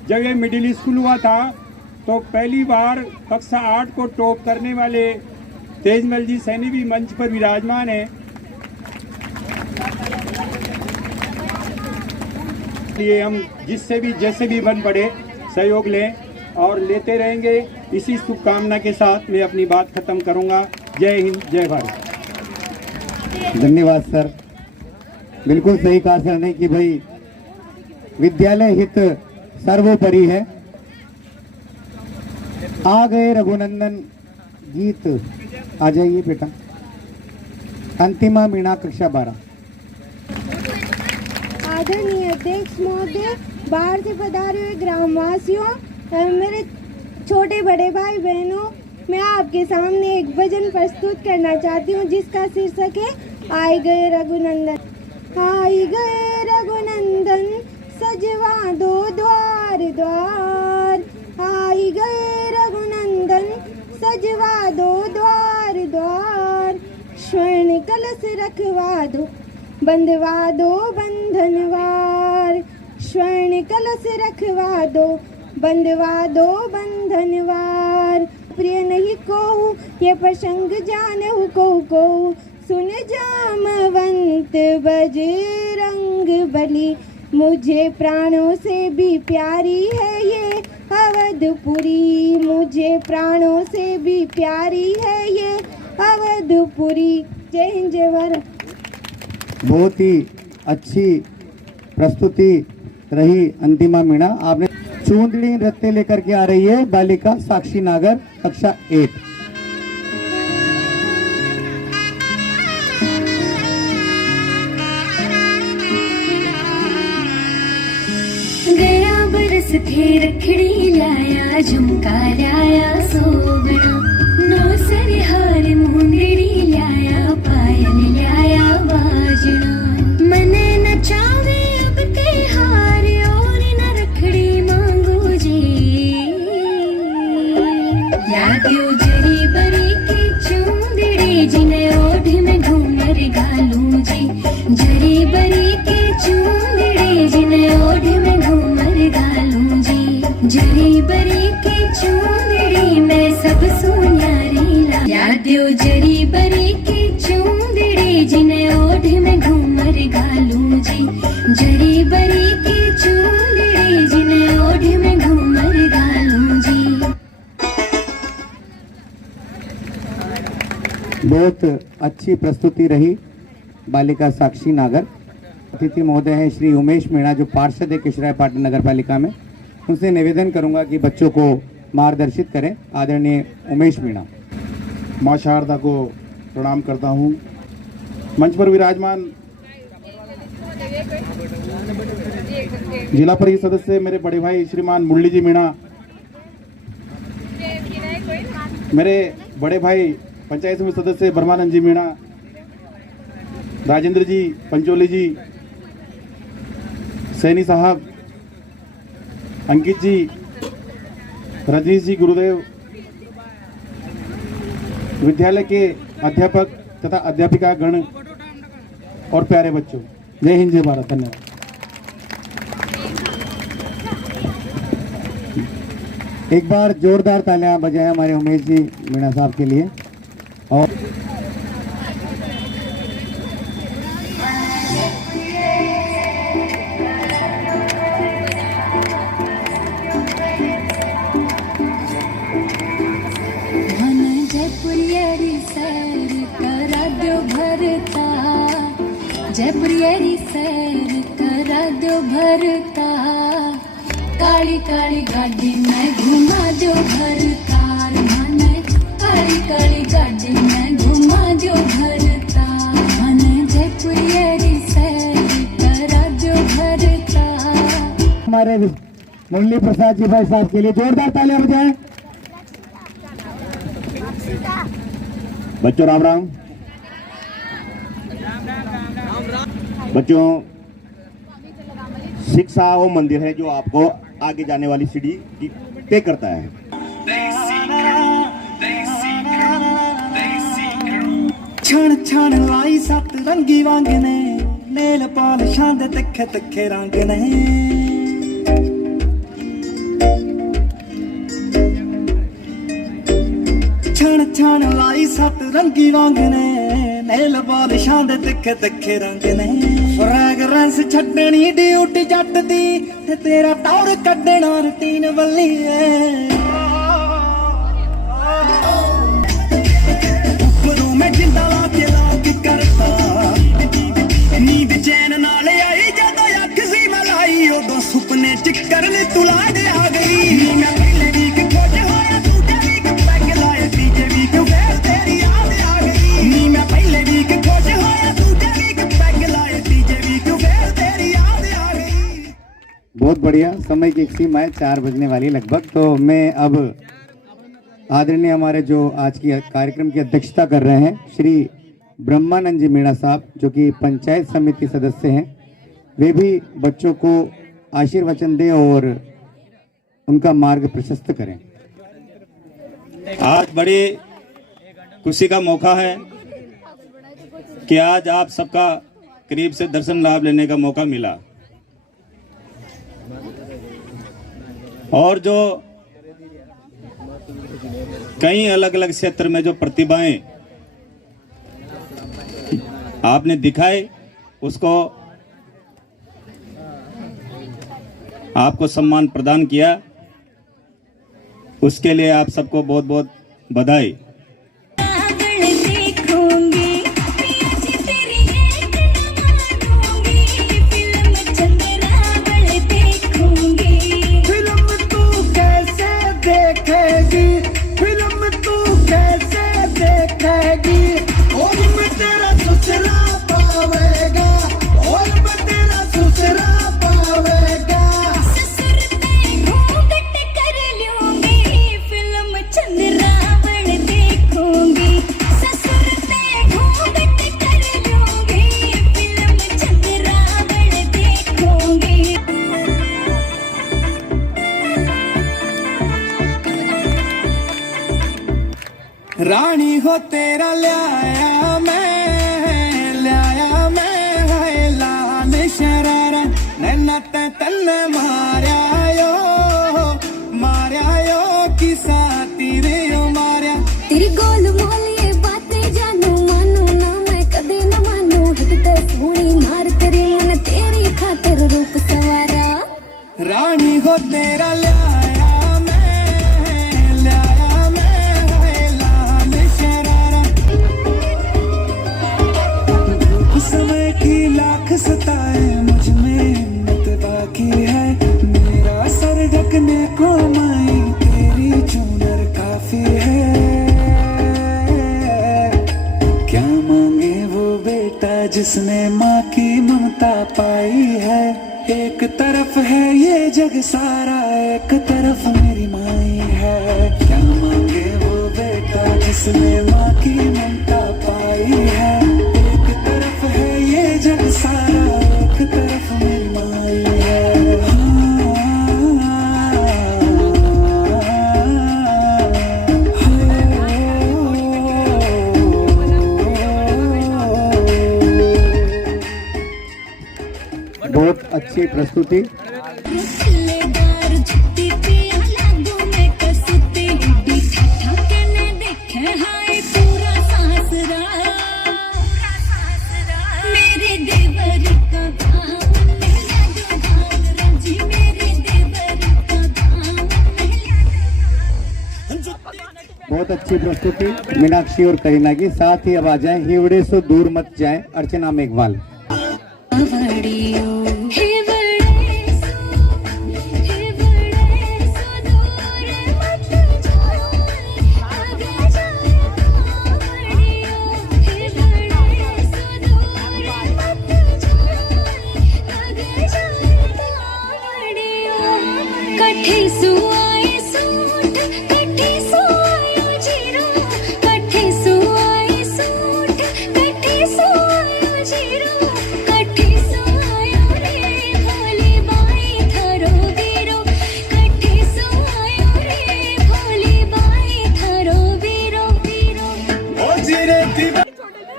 जब ये मिडिल स्कूल हुआ था तो पहली बार कक्षा 8 को टॉप करने वाले तेजमल जी सैनी भी मंच पर विराजमान हैं। इसलिए हम जिससे भी जैसे भी बन पड़े सहयोग लें और लेते रहेंगे। इसी शुभकामना के साथ मैं अपनी बात खत्म करूंगा। जय हिंद, जय भारत। धन्यवाद सर। बिल्कुल सही कहा सर ने कि भाई विद्यालय हित सर्वोपरि है। आ गए रघुनंदन गीत, आ जाइए बेटा। अंतिमा मीणा कक्षा 12। आदरणीय अध्यक्ष महोदय, बाहर से पधारे हुए ग्रामवासियों, मेरे छोटे बड़े भाई बहनों, मैं आपके सामने एक भजन प्रस्तुत करना चाहती हूँ जिसका शीर्षक है आए गए रघुनंदन। आए गए रघुनंदन सजवा दो द्वार द्वार, आए गए रघुनंदन सजवा दो द्वार द्वार, स्वर्ण कलश रखवा दो बंधवा दो बंधनवार, स्वर्ण कलश रखवा दो बंधवा दो बंधनवार। प्रिय नहीं को ये प्रसंग जानहु को सुन जामवंत बजरंग बली, मुझे प्राणों से भी प्यारी है ये अवधपुरी, मुझे प्राणों से भी प्यारी है ये अवधपुरी। जय हिंद, जय भारत। बहुत ही अच्छी प्रस्तुति रही अंतिमा मीणा। आपने चूंदड़ी नृत्य लेकर के आ रही है बालिका साक्षी नागर, कक्षा 8। गया बरस थे रखड़ी लाया, झुमका लाया सोगड़ा, नौ सरहार मुंदड़ी लाया, पायल लाया बाजना, मन नचावे अब त्योहार और न रखड़ी मांगू जी, यादियों जरी बरी की चूंदड़ी जिन्हें ओढ़ में घूमर घालू जी, जरी बरी की चूंदड़ी जिन्हें ओढ़ में घूमर घालू जी, जरी बरी की चूंदड़ी में सब सुन्यारी ला, यादियों जरी बरी की चूंदड़ी जिन्हें ओढ़ में घूमर घालू जी, जरी बरी की चूंदड़ी जिन्हें ओढ़ में घूमर घालू जी। बहुत अच्छी प्रस्तुति रही बालिका साक्षी नागर। अतिथि महोदय हैं श्री उमेश मीणा, जो पार्षद है किशराय पाटन नगर पालिका में। उनसे निवेदन करूंगा कि बच्चों को मार्गदर्शित करें। आदरणीय उमेश मीणा। माँ शारदा को प्रणाम करता हूँ। मंच पर विराजमान जिला परिषद सदस्य मेरे बड़े भाई श्रीमान मुरली जी मीणा, मेरे बड़े भाई पंचायत समिति सदस्य ब्रह्मानंद जी मीणा, राजेंद्र जी, पंचोली जी, सैनी साहब, अंकित जी, रजनीश जी, गुरुदेव, विद्यालय के अध्यापक तथा अध्यापिका गण और प्यारे बच्चों, जय हिंद जय भारत। धन्यवाद। एक बार जोरदार तालियां बजाएं हमारे उमेश जी मीणा साहब के लिए। और जयपुरियरी सैर करा दो भरता, काली काली गाड़ी में घुमा दो भरता, मन काली काली गाड़ी में घुमा दो भरता, मन जयपुरियरी सैर करा दो भरता। हमारे मुरली प्रसाद जी भाई साहब के लिए जोरदार तालियां बजाएं। बच्चों राम राम। बच्चों, शिक्षा वो मंदिर है जो आपको आगे जाने वाली सीढ़ी तय करता है। छण छण लाई सत रंगी वांग ने, नेल पालिशां दे तिखे तिखे रंग ने, छण छण लाई सत रंगी वांग ने, नेल पालिशां दे तिखे तिखे रंग ने, फ्रैगरेंस छड्डनी ड्यूटी जट दी ते तेरा टौर कड्डना रूटीन बल्ली है। उपरों मैं जिंदा ला के लॉक करता, नींद चैन नाल आई जदों अख सी मलाई, उदों सुपने च करन तू लाड आ गई। मैं पहले वीक खोज होया दूजे वीक पैग लाए, तीजे वीक फिर तेरी याद आ गई। मैं पहले वीक खोज होया दूजे वीक पैग लाए, तीजे वीक फिर तेरी याद आ गई। बहुत बढ़िया। समय की एक सीमा है, 4 बजने वाली लगभग। तो मैं अब आदरणीय हमारे जो आज की कार्यक्रम की अध्यक्षता कर रहे हैं श्री ब्रह्मानंद जी मीणा साहब, जो कि पंचायत समिति सदस्य हैं, वे भी बच्चों को आशीर्वचन दें और उनका मार्ग प्रशस्त करें। आज बड़ी खुशी का मौका है कि आज आप सबका करीब से दर्शन लाभ लेने का मौका मिला, और जो कई अलग अलग क्षेत्र में जो प्रतिभाएं आपने दिखाई, उसको आपको सम्मान प्रदान किया, उसके लिए आप सबको बहुत बहुत बधाई। रानी हो तेरा ल्याया मैं है लाल शरारा, नैना तन्ने मारिया यो किसा तेरे ओ मारिया। तेरी गोल मोल ये बातें जानू मानू ना मैं कदे न मानू, हिट सोनी मार तेरे मन तेरी खातिर रूप सवारा। रानी हो तेरा ल्याया समय की लाख सताए, जिसने माँ की ममता पाई है। एक तरफ है ये जग सारा, एक तरफ मेरी माई है। क्या मांगे वो बेटा जिसने माँ की ममता पाई है। एक तरफ है ये जग सारा, एक तरफ मेरी माई है। बहुत अच्छी प्रस्तुति। रसलेदार जुत्ती पिया लागू में कसुती डी ठा के ने देखे हाय पूरा सासरा मेरे देवर का दामन में लागू भांगरा जी मेरे देवर का दामन में बहुत अच्छी प्रस्तुति मीनाक्षी और करीना की। साथ ही अब आ जाए हिवड़े से दूर मत जाए अर्चना मेघवाल।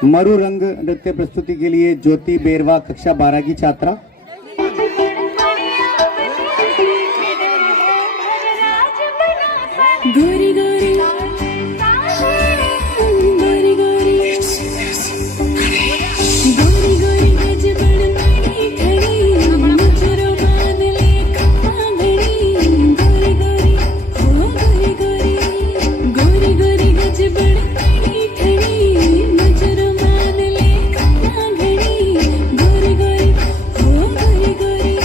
मरु रंग नृत्य प्रस्तुति के लिए ज्योति बेरवा कक्षा 12 की छात्रा। गोरी गोरी गोरी गोरी गोरी गोरी गज बड़ बड़ी खड़ी मुझरो बांध ले खम्मा घड़ी गोरी गोरी हो गोरी गोरी गोरी गोरी गज बड़ बड़ी खड़ी मुझरो बांध ले खम्मा घड़ी गोरी गोरी हो गोरी गोरी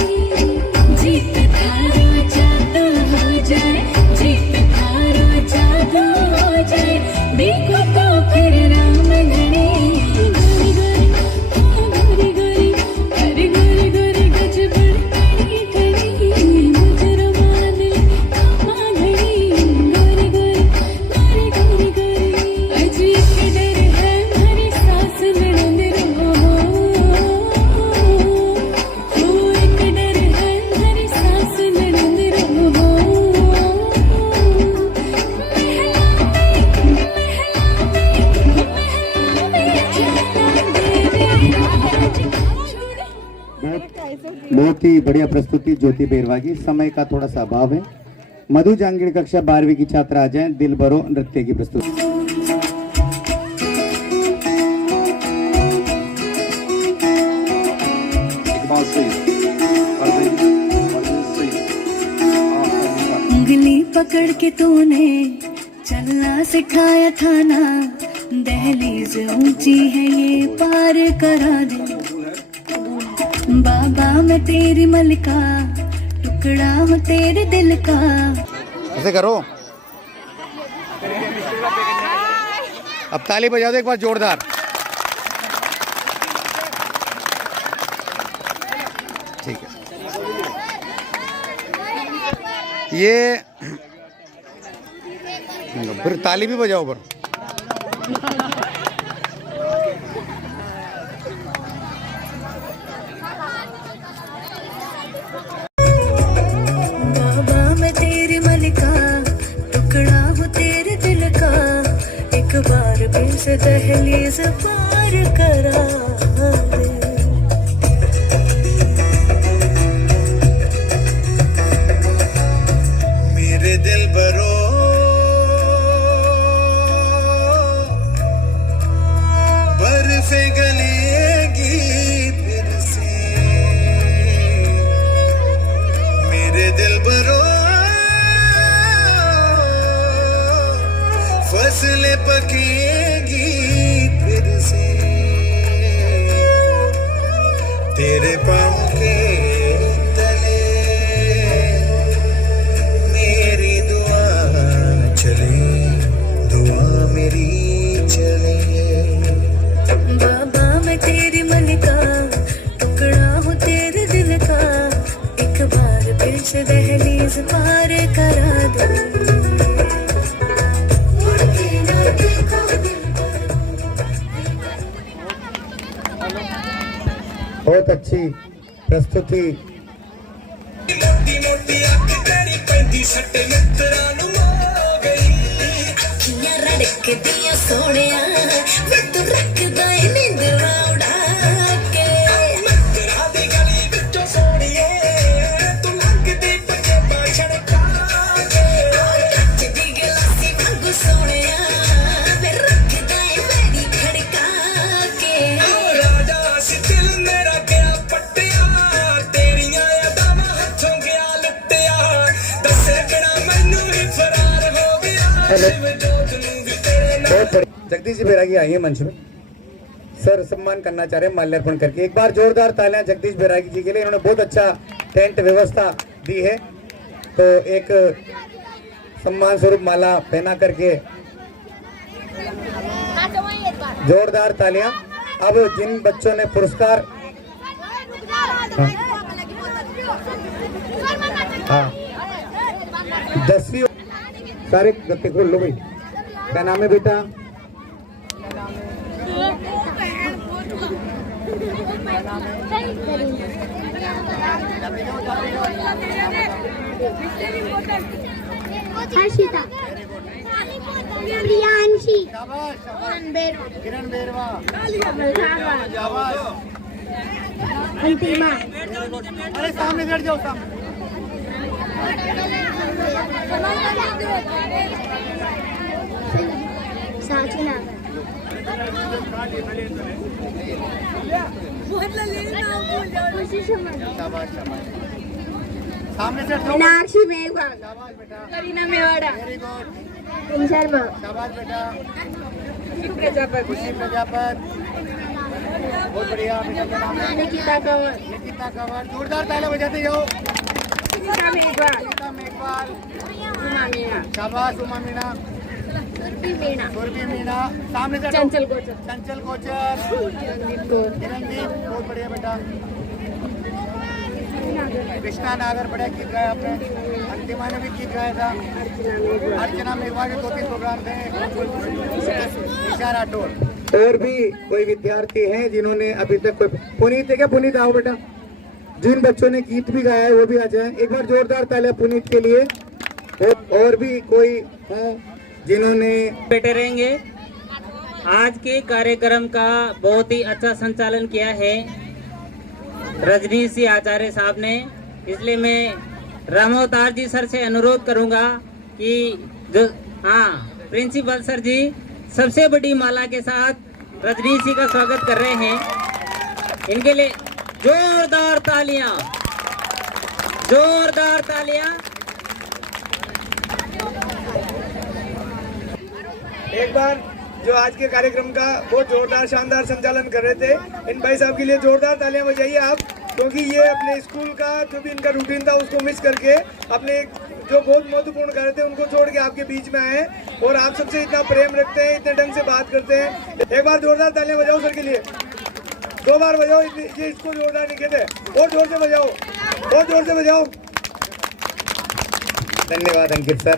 जीत थारो जादू हो जाए जीत थारो जादू हो जाए देखो तो फिर राम घड़ी गोरी गोरी हो गोरी गोरी अरे गोरी गोरी गज बड़ बड़ी खड़ी मुझरो बांध ले खम्मा घड़ी गोरी गोरी गोरी गोरी गोरी अजी के डर है हमारी सास ननद रो एक डर है हमारी सास ननद रो बहुत ही बढ़िया प्रस्तुति ज्योति बेरवा की। समय का थोड़ा सा अभाव है। मधु जांगीड़ कक्षा 12वीं की छात्रा आ जाए दिल भरो नृत्य की प्रस्तुति। उंगली पकड़ के तूने चलना सिखाया था ना दहलीज ऊंची है ये पार करा दे बाबा मैं तेरी मलका टुकड़ा हूँ तेरे दिल का। ऐसे करो, अब ताली बजा दो एक बार जोरदार। ठीक है, ये फिर ताली भी बजाओ पर। बाबा मैं तेरी मलिका टुकड़ा हूँ तेरे दिल का एक बार फिर से दहलीज पार करा दे। मेरे दिल भरो बर्फे गलेगी फिर से मेरे दिल भरो फसलें पकेगी फिर से मैं तेरे मन का, टुकड़ा हूँ तेरे दिल का, एक बार फिर से दहलीज पार करा दूं। बहुत अच्छी प्रस्तुति। रड़कदियां सोनिया वे तू रखदा ए नींद उड़ा के, मकरा दी गली विचों सोनिए तू लगदी पके बाछड़ का के, कच्च दी गलासी वांगू सोनिया वे रखदा ए मेरी खड़का के। राजा सी दिल मेरा गया पट्टिया, तेरियां यादां हथों गया लुटिया, दसे बिना मैनू ही फरार हो गया। बहुत बड़ी जगदीश जी बैरागी आई है मंच में, सर सम्मान करना चाह रहे हैं माल्यार्पण करके। एक बार जोरदार तालियां जगदीश बैरागी जी के लिए, इन्होंने बहुत अच्छा टेंट व्यवस्था दी है। तो एक सम्मान स्वरूप माला पहना करके जोरदार तालियां। अब जिन बच्चों ने पुरस्कार, हाँ 10वीं, सारे गत्ते खोल लो भाई। क्या नाम है बेटा? हर्षिता, प्रियांशी, किरण बेरवा, अंतिमा, अरे सामने बैठ जाओ, सामने। साचना, सामने से मीनाक्षी मेघवाल, करीना मेवाड़ा, शर्मा, शाबाश बेटा, खुशी प्रजापत, बहुत बढ़िया। निकिता कंवर, निकिता कंवर, जोरदार तालियां बजाते जाओ। निकिता मेघवाल, निकिता मेघवाल, उमा मीणा, शाबाश उमा मीणा, मीणा, सुरभि मीणा, सामने से चंचल कोचर, चंचल कोचर, किरणदीप, बहुत बढ़िया बेटा। कृष्णा नागर, बढ़िया गीत गाया आपने। अंतिमा ने भी गीत गाया था। अर्चना मेघवाल के 2-3 प्रोग्राम थे। ईशा राठौर। और भी कोई विद्यार्थी हैं जिन्होंने अभी तक कोई, पुनीत है क्या? पुनीत आओ बेटा। जिन बच्चों ने गीत भी गाया है वो भी आ जाए। एक बार जोरदार तालियां पुनीत के लिए। और भी कोई हो जिन्होंने बैठे रहेंगे। आज के कार्यक्रम का बहुत ही अच्छा संचालन किया है रजनीश जी आचार्य साहब ने, इसलिए मैं रामोवतार जी सर से अनुरोध करूंगा कि जो प्रिंसिपल सर जी सबसे बड़ी माला के साथ रजनीश जी का स्वागत कर रहे हैं। इनके लिए जोरदार तालियां, जोरदार तालियां। एक बार जो आज के कार्यक्रम का बहुत जोरदार शानदार संचालन कर रहे थे, इन भाई साहब के लिए जोरदार तालियां बजाइए आप, क्योंकि ये अपने स्कूल का जो भी इनका रूटीन था उसको मिस करके अपने जो बहुत महत्वपूर्ण कार्य थे उनको छोड़ के आपके बीच में आए और आप सबसे इतना प्रेम रखते हैं, इतने ढंग से बात करते हैं। एक बार जोरदार तालियां बजाओ सर के लिए, 2 बार बजाओ, ये इसको जोरदार नहीं कहते, और जोर से बजाओ, और जोर से बजाओ। धन्यवाद अंकित सर।